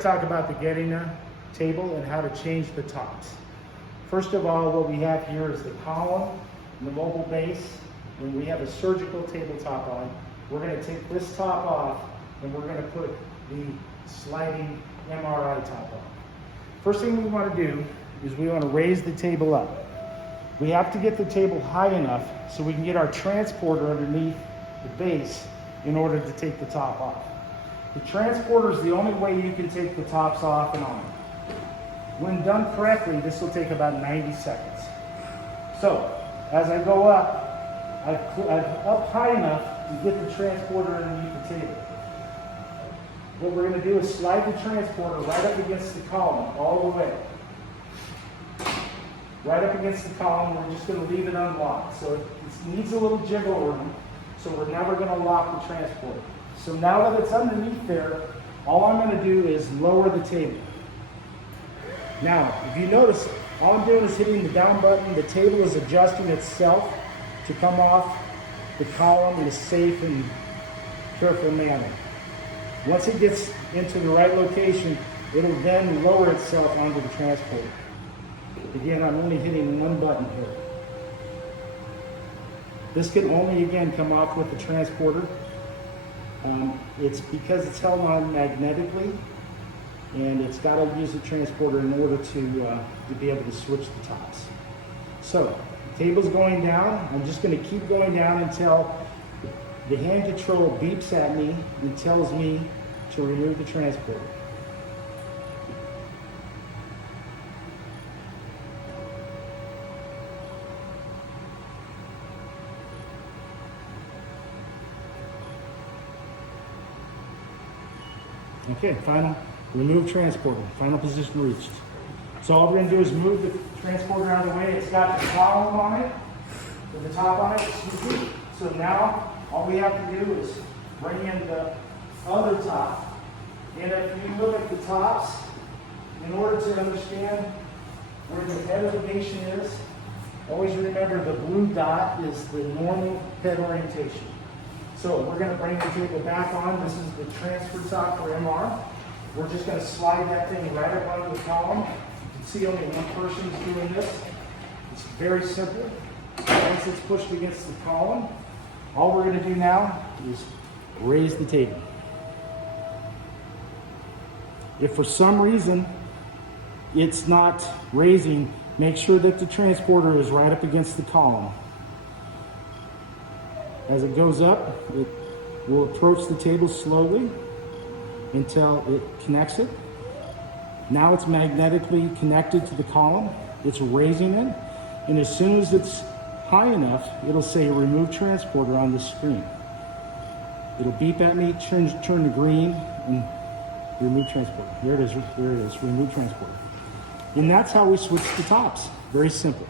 Talk about the MaQuett table and how to change the tops. First of all, what we have here is the column and the mobile base, and we have a surgical tabletop on. We're going to take this top off and we're going to put the sliding MRI top on. First thing we want to do is we want to raise the table up. We have to get the table high enough so we can get our transporter underneath the base in order to take the top off. The transporter is the only way you can take the tops off and on. When done correctly, this will take about 90 seconds. So, as I go up, I've up high enough to get the transporter underneath the table. What we're going to do is slide the transporter right up against the column all the way. Right up against the column, we're just going to leave it unlocked. So it needs a little jiggle room, so we're never going to lock the transporter. So now that it's underneath there, all I'm going to do is lower the table. Now, if you notice, all I'm doing is hitting the down button. The table is adjusting itself to come off the column in a safe and careful manner. Once it gets into the right location, it'll then lower itself onto the transporter. Again, I'm only hitting one button here. This can only, again, come off with the transporter. It's because it's held on magnetically, and it's got to use the transporter in order to be able to switch the tops. So, the table's going down. I'm just going to keep going down until the hand control beeps at me and tells me to remove the transporter. Okay, remove transporter, final position reached. So all we're going to do is move the transporter out of the way. It's got the column on it, with the top on it. So now all we have to do is bring in the other top. And if you look at the tops, in order to understand where the head elevation is, always remember the blue dot is the normal head orientation. So we're going to bring the table back on. This is the transfer top for MR. We're just going to slide that thing right up onto the column. You can see only one person is doing this. It's very simple. Once it's pushed against the column, all we're going to do now is raise the table. If for some reason it's not raising, make sure that the transporter is right up against the column. As it goes up, it will approach the table slowly until it connects it. Now it's magnetically connected to the column. It's raising it. And as soon as it's high enough, it'll say remove transporter on the screen. It'll beep at me, turn to green, and remove transporter. There it is, remove transporter. And that's how we switch the tops. Very simple.